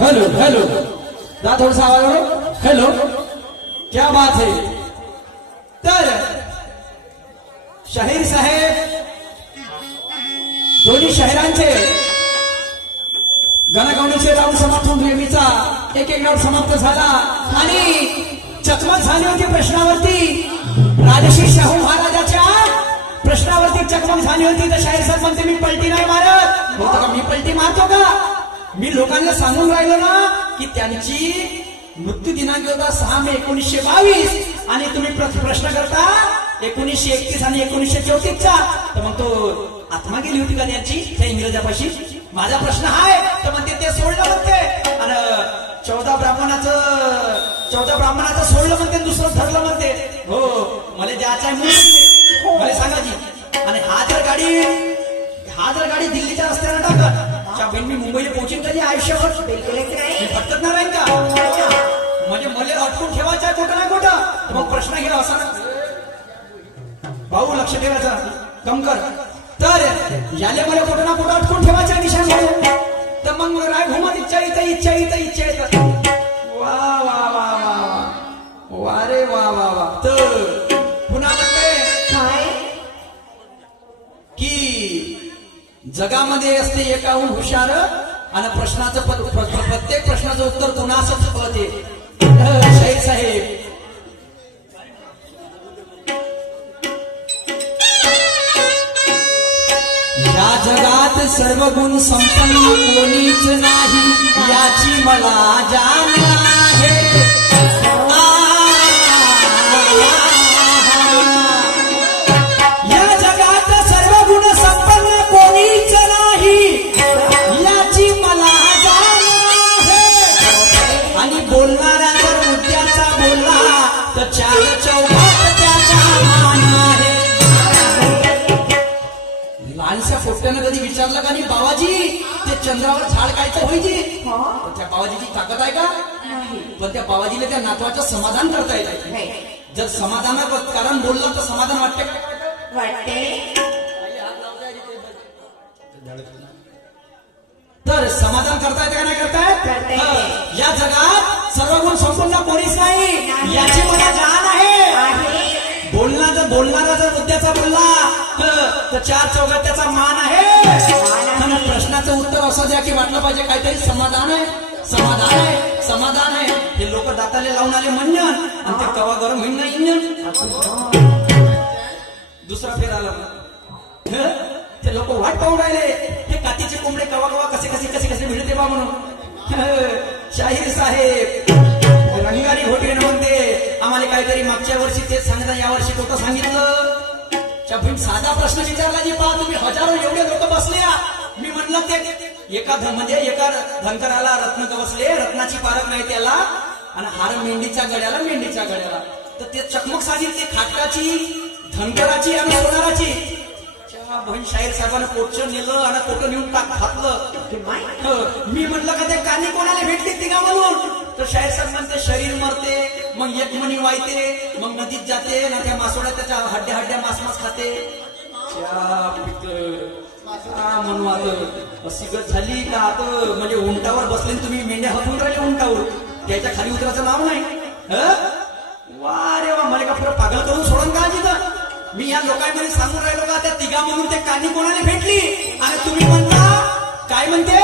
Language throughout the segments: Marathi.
हेलो हेलो दा थोड़ा आवाज हो. हेलो क्या बात है. तर शाहीर साहेब दोन्ही शहरांचे गणगवणीचे राऊंड समाप्त होऊन नेहमीचा एक एक राऊंड समाप्त झाला आणि चकमक झाली होती प्रश्नावरती. राजश्री शाहू महाराजाच्या प्रश्नावरती चकमक झाली होती. तर शाहीर साहेब म्हणते मी पलटी नाही मारत. होतं का मी पलटी मारतो का. मी लोकांना सांगून राहिलो ना की त्यांची मृत्यू दिनांक होता 6 मे 1922 आणि तुम्ही प्रश्न करता 1931 आणि 1934चा. तर मग तो आत्मा गेली होती का त्यांची त्या इंग्रजापाशी. माझा प्रश्न आहे तर म्हणते ते सोडलं म्हणते आणि 14 ब्राह्मणाचं सोडलं म्हणते दुसरं धरलं म्हणते. हो मला द्यायचं आहे म्हणून मला सांगा जी. आणि हा जर गाडी दिल्लीच्या रस्त्यानं टाकत मी मुंबईला पोहोचीन कधी आयुष्यावर फटकत नाही राहील का. म्हणजे मला अटकून ठेवायचं आहे कुठं नाही कुठं. मग प्रश्न घ्या असा भाऊ लक्ष ठेवायचा कम कर. तर याले मला कुठं ना कुठं अटकून ठेवायचं आहे निशाण घ्यायला. तर मग राय घुमत इच्छा येतं. वा वा वा वा वा रे वा वा वा. तर पुन्हा म्हणते काय की जगामध्ये असते एकाहून हुशार आणि प्रत्येक प्रश्नाचं उत्तर कुणाचं कळते. शाहीर साहेब या जगात सर्व गुण संपन्न कोणीच नाही याची मला जाण आहे. या जगात सर्व गुण संपन्न कोणीच नाही याची मला जाण आहे. आणि बोलणारा जर मुद्द्याचा बोलला तर 4 चौघात त्याचा मान आहे. लहानशा पोट्यानं कधी विचारलं का नाही बाबाजी ते चंद्रावर झाड कायचं होईची. त्या बाबाजीची ताकद आहे का. पण त्या बाबाजीला त्या नातवाचं समाधान करता येत. जर समाधानात कारण बोललं तर समाधान वाटते तर समाधान करता येते का नाही करतायत. या जगात सर्व गुण संपूर्ण कोणीच नाही याची मला जाण आहे. बोलणारा जर मुद्द्याचा बोलला तर 4 चौघात त्याचा मान आहे. प्रश्नाचं उत्तर असं द्या की वाटलं पाहिजे काहीतरी समाधान आहे. हे लोक दाताले लावून आले म्हणणं आणि ते कवा गरम होईन ना इंजन. दुसरा फेर आला ते लोक वाट पाहून राहिले हे कातीचे कोंबडे कवा कसे मिळते बा म्हणून. शाहीर साहेब रंगारी घोटीने म्हणते आम्हाला काहीतरी मागच्या वर्षी तेच सांगितलं यावर्षी कुठं सांगितलं. साधा प्रश्न विचारला जी पहा तुम्ही हजारो एवढे लोक बसले. मी म्हणलं ते एका धनकराला रत्न बसले रत्नाची पारख नाही त्याला आणि हार मेंढीच्या गड्याला तर ते चकमक सांगितली खाटकाची धनकराची आणि सोनाराची. बहीण शाहीर साहेबांना कोटचं नेलं आणि कोटं नेऊन घातलं. मी म्हणलं का ते कानी कोणाला भेटली तिघा म्हणून. तर शाहीर साहेब म्हणते शरीर मरते मग एक मणी वायते मग नदीत जाते ना त्या मासोड्या त्याच्या हड्ड्या मास खाते. म्हणून आता अशी गत झाली का आता म्हणजे उंटावर बसले तुम्ही मेंढ्या हसून राहिले उंटावर त्याच्या खाली उतराचं नाव नाही. वा रे वा मला का पुढे पागल करून सोडून का तिथं. मी या लोकांमध्ये सांगून राहिलो का त्या तिघा म्हणून ते कानी कोणाने भेटली आणि तुम्ही म्हणता काय म्हणते.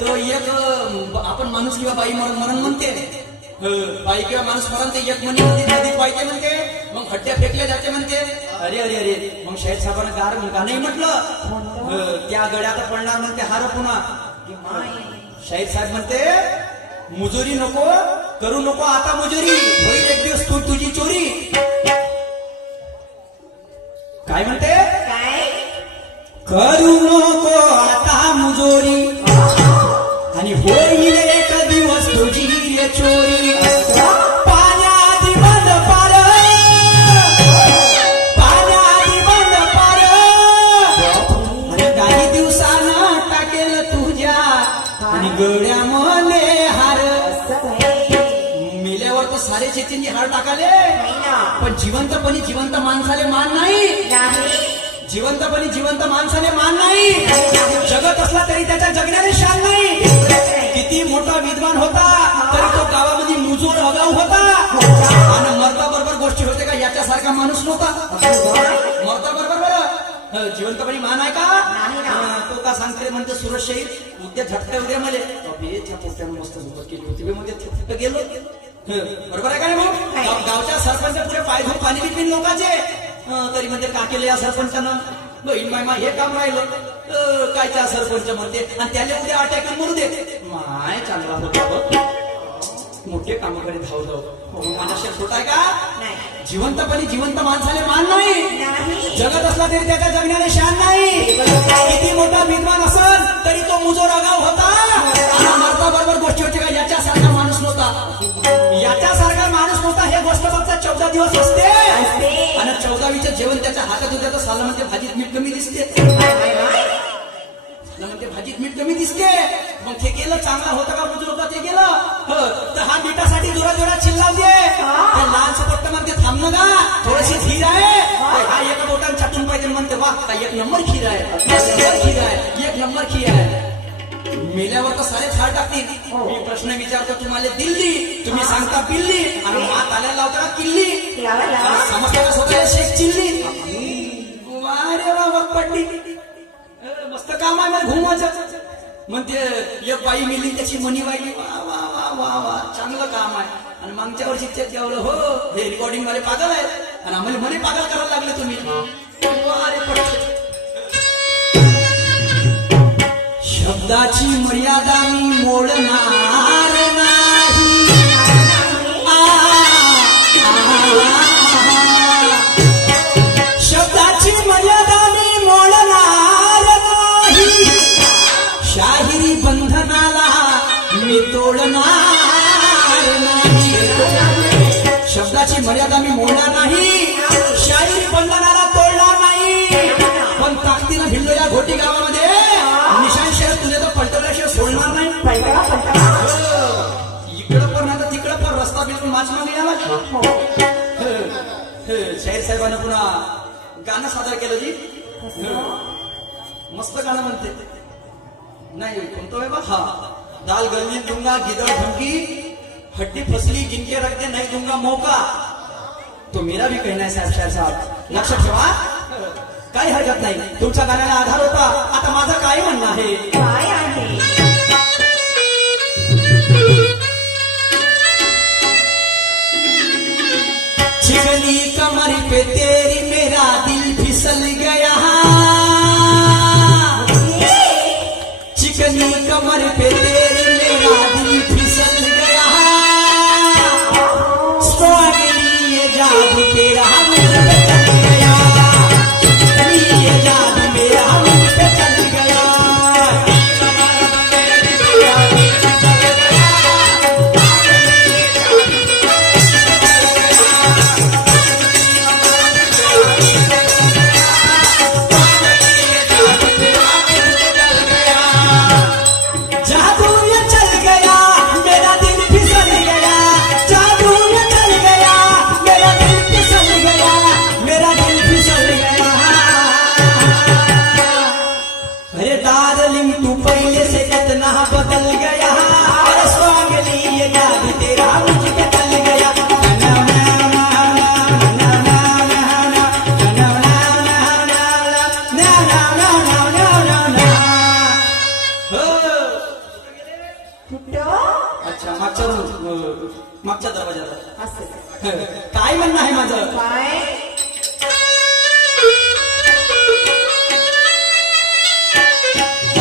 तो एक आपण माणूस किंवा बाई मरण म्हणते. बाई किंवा माणूस मरण ते एक मनी नदीत वाहते म्हणते मग हड्ड्या फेकल्या जाते म्हणते. अरे मग शाहीर साहेबांना गार का नाही म्हटलं त्या गड्यात पडणार म्हणते हार पुन्हा. शाहीर साहेब म्हणते मुजोरी नको करू नको आता मुजोरी होईल एक दिवस तुझी चोरी. काय म्हणते काय करू नको आता मुजोरी आणि होईल एक दिवस तुझी चोरी. पाण्याआधी बंद पार आणि काही दिवसानं टाकेल तुझ्या आणि गड्या मने हार. चैतन्य हार टाकाले पण जिवंतपणी जिवंत माणसाले मान नाही जिवंतपणी जिवंत माणसाने मान नाही जगत असला तरी त्याच्या जगण्याने शान नाही किती मोठा विद्वान होता तरी तो गावामध्ये मुजोर अगाऊ होता आणि मरता बरोबर गोष्टी होते का याच्यासारखा माणूस नव्हता मरता बरोबर जिवंतपणी मान आहे का तो का सांगते म्हणते सुरज शहीद उद्या झटका उद्या मला त्या पोट्यानं मस्त झोपत केली होती मध्ये गेलो बरोबर आहे का नाही मग गावच्या सरपंच पुढे पाय धुवून पाणी पितील लोकांचे तरी म्हणजे का केलं या सरपंचानं बहीण मायमा हे काम राहिलं काय त्या सरपंच म्हणते आणि त्याला उद्या अटॅक मरू दे माय चांगला होता मोठे कामाकडे धाव धाव माझा शेत होत आहे का जिवंतपणी जिवंत माणसाने मान नाही जगत असला तरी त्याच्या जगण्याने शान नाही किती मोठा विद्वान असेल तरी तो मुजोर आगाव होता आणि मरता बरोबर गोष्टी होती का याच्यासारखा माणूस नव्हता याच्यासारखा माणूस नव्हता हे गोष्ट फक्त 14 दिवस असते आणि 14वीचं जेवण त्याच्या हातात होत्या तर साला म्हणते भाजीत मीठ कमी दिसते म्हणते भाजीत मीठ कमी दिसते मग ते केलं चांगला होता का मुजोर होता ते गेलं तर हा मिठासाठी जोरात जोरात चिल्लाव दे लहानसं पट्ट म्हणते थांबणं का थोडीशी खीर आहे हा एका बोटाने चाटून पाहिजे म्हणते वा एक नंबर खीर आहे एक नंबर खीर आहे मेल्यावर तर सारे थाळ टाकतील मी प्रश्न विचारतो तुम्हाला दिल्ली तुम्ही सांगता बिल्ली आणि मात आल्याला लावता का किल्ली समजता स्वतःला शेख चिल्ली अरे वा पडली मस्त काम आहे मला घुमायचं म्हणते एक बाई मिली त्याची मनी वाहिली वा वा वा वा वा चांगलं काम आहे आणि मागच्या वर्षी जेवलं हो हे रेकॉर्डिंग वाले पागल आहेत आणि आम्हाला म्हणे पागल करायला लागले तुम्ही अरे शब्दाची मर्यादा मी मोडणार नाही शब्दाची मर्यादा मी मोडणार नाही शाहिरी बंधनाला मी तोडणार नाही शब्दाची मर्यादा मी मोडणार नाही शाहिरी बंधनाला तोडणार नाही पण ताकदीनं भिल्लो या घोटी गावामध्ये निशाण शहर तुझे तर पलटवल्याशिवाय सोडणार नाही इकडं पण आता तिकडं पण रस्ता बिलकुल माच मागे आला शाहीर साहेबांना पुन्हा गाणं सादर केलं जी मस्त गाणं म्हणते नाही कोणतं आहे बा हा दाल गल्ली दूंगा गिदड़ धमकी हड्डी फसली गिनके रखते नहीं दूंगा मौका तो मेरा भी कहना है साहेब शाहीर साहब लक्ष ठेवा काही हरकत नाही तुमच्या गाण्याला आधार होता आता माझं काय म्हणणं आहे काय आहे चिकनी कमर पे तेरी मेरा दिल फिसल गया चिकनी कमर पे तेरी मेरा दिल फिसल गया स्ट्रॉबेरी ये जादू तेरा मुझ पे चल गया ये जादू मेरा मुझ पे चल गया बदल गया स्वागली ये जादू तेरा मुझ पे चल गया अच्छा मागच्या दरवाजाला काय म्हणणं आहे माझं काय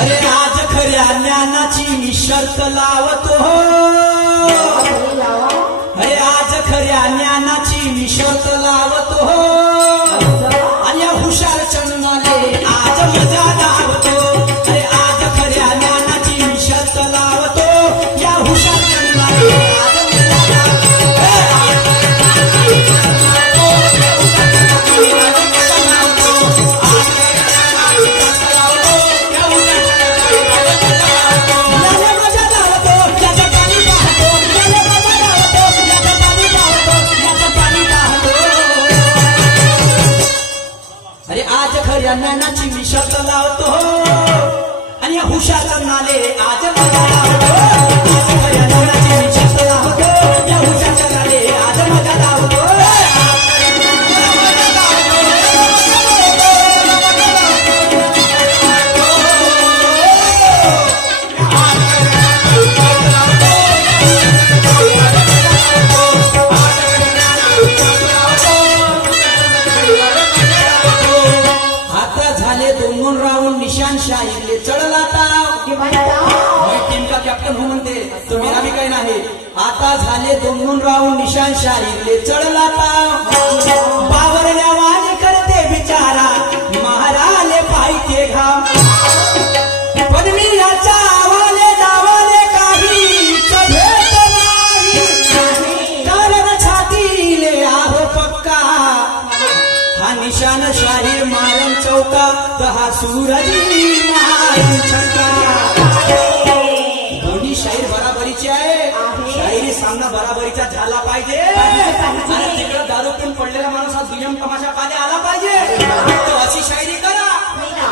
अरे आज खऱ्या ज्ञानाची मी शर्त लावतो अरे आज खऱ्या ज्ञानाची मी शर्त लावतो आणि या हुशार चंदाले आज मजा लावतो अरे आज खऱ्या ज्ञानाची मी शर्त लावतो या हुशार चंदाले आज मजा लावतो हुशाचं नाले आज मजा लावतो आज खऱ्या नवऱ्याची मी शिस्त लावतो या हुशाचं नाले आज मजा लावतो निशान शाहीले चढला टीम का कॅप्टन हो म्हणते तो मेरा भी काही नाही आता झाले 2 राऊंड निशान शाहीले चढला बावरल्या वाणी करते बिचारा महाराले पाहिजे घाम पण मी याच्या आवाले दावाले काही भेट नाही कारण छातीले आहो पक्का हा निशान शाहीर मारण चौका हा सूरजी मारण छक्का दोन्ही शाहीर बराबरीचे आहे शाहिरी सामना बराबरीचा झाला पाहिजे आणि तिकडे दारू पिऊन पडलेला माणूस हा दुय्यम तमाशा पाले आला पाहिजे तो अशी शायरी करा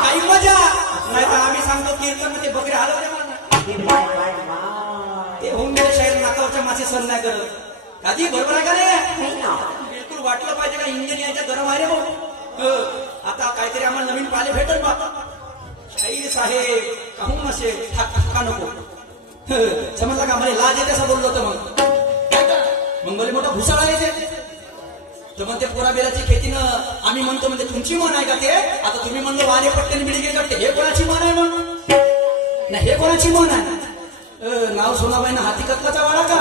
काही मजा नाही तर आम्ही सांगतो कीर्तन मध्ये बकरे हलवले ते होऊन गेले शाहीर नाकावरच्या मासे सण नाही करत आधी बरोबर आहे का नाही बिलकुल वाटलं पाहिजे का इंजिन यायच्या गरम आहे रे आता काहीतरी आम्हाला नवीन पाले भेटल बा शाहीर साहेब काहून असेल ठक्का नको समजलं का मला लाज येते असं बोललो होतं मग मला मोठा घुसाळा यायचे तर मग ते पोराबेराची खेतीनं आम्ही म्हणतो म्हणजे तुमची मन आहे का ते आता तुम्ही म्हणलो वारे पट्ट्याने बिडगे करते हे कोणाची मन आहे मग नाही हे कोणाची मन आहे नाव सोनाबाईनं हाती कतलाचा वाडा का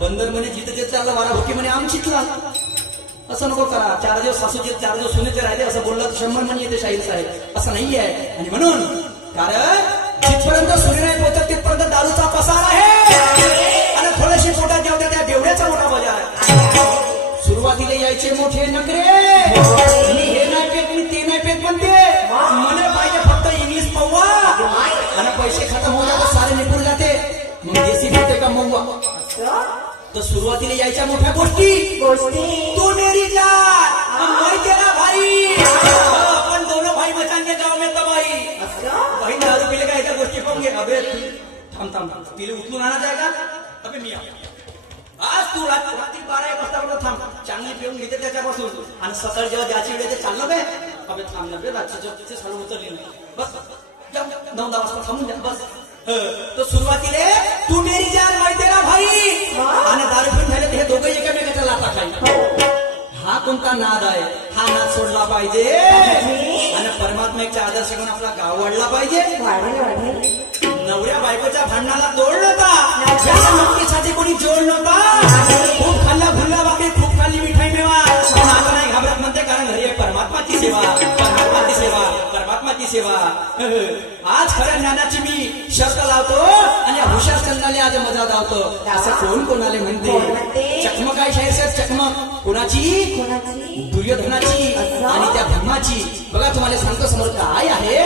बंदर म्हणे जिथं ते चालला वारा होती म्हणे आमचीतला असं नको करा 4 दिवस सासूचे 4 दिवस सोनेचे राहिले असं बोललं तर 100 म्हणे येते शाहीर साहेब असं नाही आहे आणि म्हणून कारण जिथपर्यंत सूर्य नाही पोहोचत तिथपर्यंत दारूचा पसार आहे आणि थोडेसे पोटात जेवढ्या त्या बेवड्याचा मोठा बाजार आहे सुरुवातीला यायचे मोठे नखरे मी हे नाही पेक मी ते नाही पेक म्हणते मला पाहिजे फक्त इंग्लिश पव्वा आणि पैसे खतम हो जातात सारे निघून जाते मग देशी भेटते का मव्वा तर सुरुवातीला यायच्या मोठ्या गोष्टी तू मेरी जान मैं तेरा भाई पण दोनों भाई बचाने गाव में तबाही भाई दारू पिले का याच्या गोष्टी पाहून घे अबे थांब थांब तिला उचलून आणा जायगा अबे मी आज तू रात्री 12-1 वाजता थांब चांगली पिऊन घेते त्याच्यापासून आणि सकाळी जेव्हा ज्याची वेळ ते चाललं बे अबे थांब ना बे रात्रीच्या साल उचलली बस 9-10 वाजता थांबून द्या बस तो सुरुवातीला तू मेरी जान मैं तेरा भाई आणि दारू पिऊन झाले हे दोघं एकमेकाच्या लाटा खाई हा कोणता नाद आहे हा नाद सोडला पाहिजे आणि परमात्म्याच्या आदर्श घेऊन आपला गाव वाढला पाहिजे नवऱ्या बायकोच्या भांडणाला तोड नव्हता नोकरीसाठी कोणी जोड नव्हता खूप खाल्ला भुल्ला बाकी खूप खाल्ली मिठाई मेवा पण आता नाही घाबरत म्हणते कारण घरी आहे परमात्माची सेवा परमात्माची सेवा परमात्माची सेवा आज खऱ्या ज्ञानाची मी शर्त लावतो आणि हुशार चंदाले आज मजा लावतो असं कोणाले म्हणते चकमक आहे शाहीर साहेब चकमक कोणाची दुर्योधनाची आणि त्या भीमाची बघा तुम्हाला सांगतो समोर काय आहे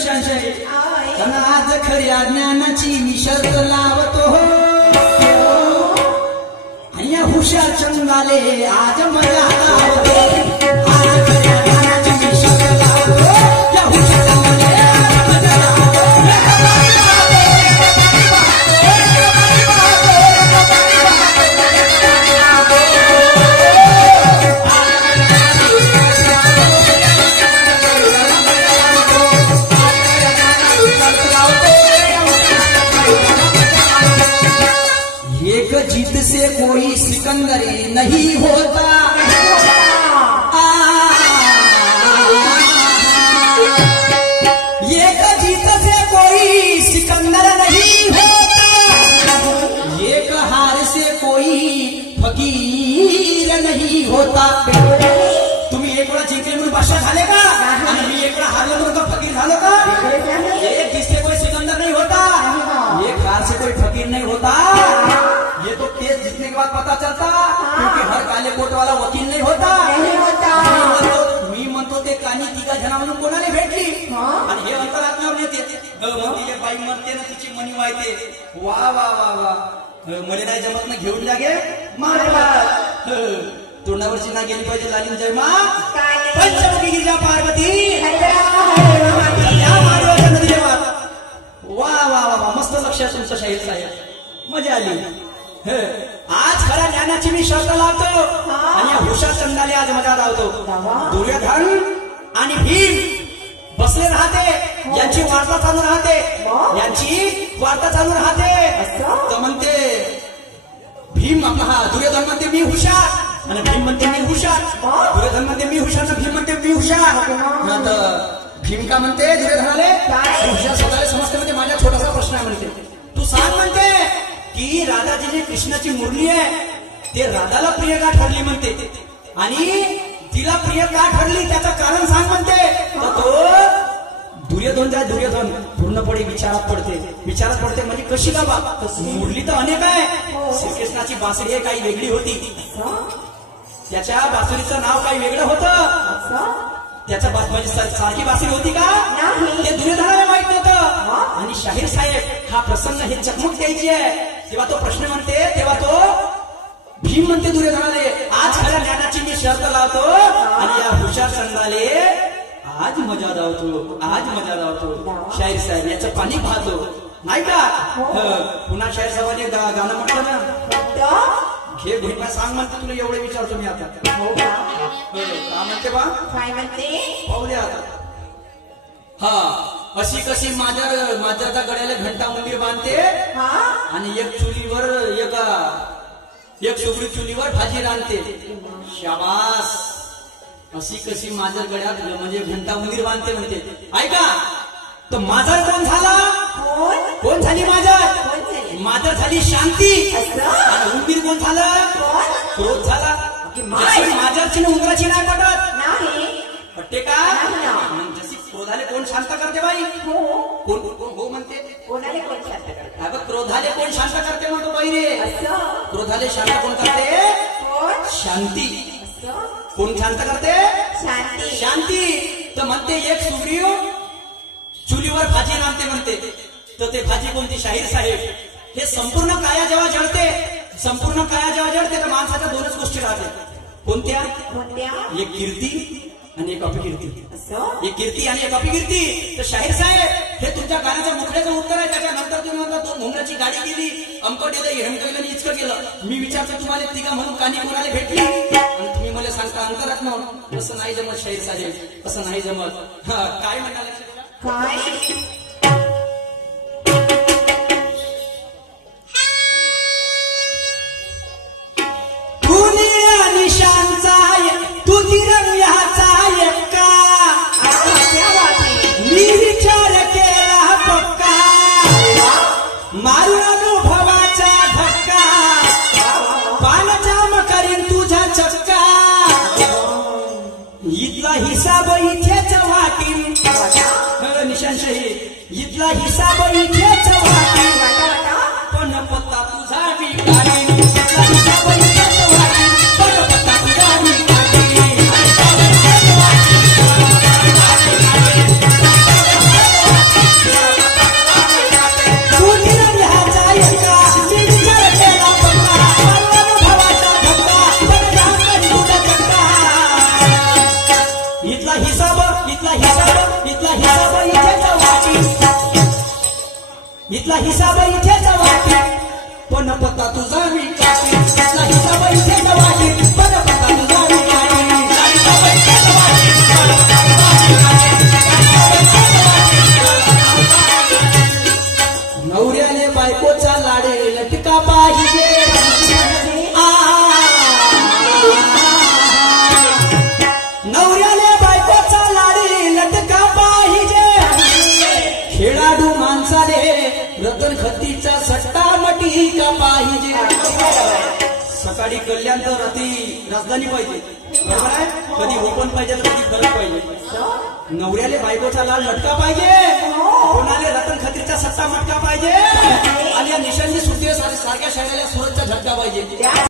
निशांशाही पण आज खऱ्या ज्ञानाची मी शर्त लावतो या हुशार चंदाले आज मजा लावतो आज खऱ्या ज्ञानाची मी शर्त लावतो या हुशार चंदाले आज मजा लावतो जीत से कोई सिकंदर नहीं होता एक जीत से कोई सिकंदर नहीं होता एक हार से कोई फकीर नहीं होता तुम्ही एक वेळा जिंकले म्हणून बादशाह झाले का आणि मी एक वेळा हारलो म्हणून का फकीर झालो का एक जीत से कोई सिकंदर नहीं होता एक हार से कोई फकीर नहीं होता ये तो केस जीतने के बाद पता चलता क्योंकि हर काले कोट वाला वकील नहीं होता मी म्हणतो ते कानी तिघा जना म्हणून कोणाला भेटली आणि हे अंतरात्म्यावर येते बाई म्हणते ना तिची मनी वायते वा वा वा वा मले नाही जमत ना घेऊन लागे मारला तोंडावरची ना गेली पाहिजे लालीन जय मा पंचमुखी गिरिजा पार्वती वा वा वा मस्त लक्ष आहे तुमचं शाहीर साहेब मजा आली आज खऱ्या ज्ञानाची मी शर्त लावतो आणि हुशार चंदाले आज मजा लावतो दुर्योधन आणि भीम बसले राहते यांची वार्ता चालू राहते यांची वार्ता चालू राहते तर म्हणते भीम आपला हा दुर्योधन म्हणते मी हुशार आणि भीम म्हणते मी हुशार दुर्योधन म्हणते मी हुशार तर भीम म्हणते मी हुशार भीम का म्हणते दुर्योधनाले हुशार स्वतःला समजते म्हणजे माझा छोटासा प्रश्न आहे म्हणते तू सांग म्हणते की राधाजीने कृष्णाची मुरली आहे ते राधाला प्रिय का ठरली म्हणते आणि तिला प्रिय का ठरली त्याचं कारण सांग म्हणते तर तो दुर्योधन पूर्णपणे विचारात पडते म्हणजे कशी बाबा मुरली तर अनेक आहे श्रीकृष्णाची बासरी काही वेगळी होती त्याच्या बासरीचं नाव काही वेगळं होतं त्याचा म्हणजे सारखी बासरी होती का ते दुर्योधनाला माहित नव्हतं आणि शाहीर साहेब हा प्रसंग हे चकमक द्यायची आहे तेव्हा तो प्रश्न म्हणते तेव्हा तो भीम म्हणते दुर्योधनाले आज खऱ्या ज्ञानाची मी शर्त लावतो आणि या हुशार चंदाले आज मजा लावतो शाहीर साहेब याचं पाणी पाहतो नाही का पुन्हा शाहीर साहेबांनी गाणं म्हटलं ना घे भीमा सांग म्हणते तुला एवढे विचारतो मी आता का म्हणते बा काय म्हणते पाहूया आता हा अशी कशी माझ्या गड्याला घंटा मंदिर बांधते आणि एक चुलीवर एक सुगडी चुलीवर भाजी रांधते शाबास अशी कशी माझ्या गड्यात म्हणजे घंटा मंदिर बांधते म्हणते ऐका तर माझा कोण झाला कोण झाली माझा झाली शांती आणि उंदीर कोण झालं क्रोध झाला माझ्याची उंदराची नाही पटते का जशी क्रोधाले कोण शांत करते बाई कोण हो म्हणते कोणाले कोण शांत करते अगं क्रोधाले कोण शांत करते म्हणतो बाई रे क्रोधाले शांत कोण करते शांती कोण शांत करते शांती तर म्हणते एक सुगडी चुलीवर भाजी रांधते म्हणते तर ते भाजी कोणती शाहीर साहेब हे संपूर्ण काया जेव्हा जळते तर माणसाच्या दोनच गोष्टी राहते कोणत्या एक कीर्ती आणि एक अपकीर्ती एक कीर्ती आणि एक अपकीर्ती तर शाहीर साहेब हे तुमच्या गाण्याच्या मुखड्याचं उत्तर आहे त्याच्यानंतर तुम्ही म्हणता तो घोंगराची गाडी केली अंकट येतं हेमकलं आणि इचकं केलं मी विचारतो तुम्हाला तिघा म्हणून कानी कोणाला भेटली आणि तुम्ही मला सांगता अंतरात म्हणून असं नाही जमत शाहीर साहेब असं नाही जमत काय म्हणाले काय निशांचा तू तिरंग्याचा एक्का मी विचार केला पक्का मारून अनुभवाचा धक्का पालजाम करीन तुझा चक्का इथला हिसाब इथेच वाटीन निशांत शाहीर इथला हिसाब इथेच वाटीन पण पत्ता तुझा बिकारीन इथला हिसाब इथेच वाटीन पण पत्ता तुझा बिकारीन इथला हिसाब इथेच वाटी, इथला हिसाब इथेच वाटी, पण पत्ता तुझा मी काटी. इथला हिसाब इथेच वाटी, पण पत्ता तुझा मी काटी. नवऱ्याने बायकोचा लाडे लटका पाहिजे. नवऱ्याने बायकोचा लाडे लटका पाहिजे. खेळाडू माणसाने रतन खतीचा सट्टा मटिका पाहिजे. सकाळी कल्याण तर रात्री राजधानी पाहिजे, बरोबर आहे. कधी ओपन पाहिजे तर कधी फरक पाहिजे. नवऱ्याले बायकोचा लाल लटका पाहिजे, कोणाले रतन खतीचा सट्टा मटका पाहिजे, आणि या निशांनी सुट्टी सारख्या शाळेला सुरतचा झटका पाहिजे.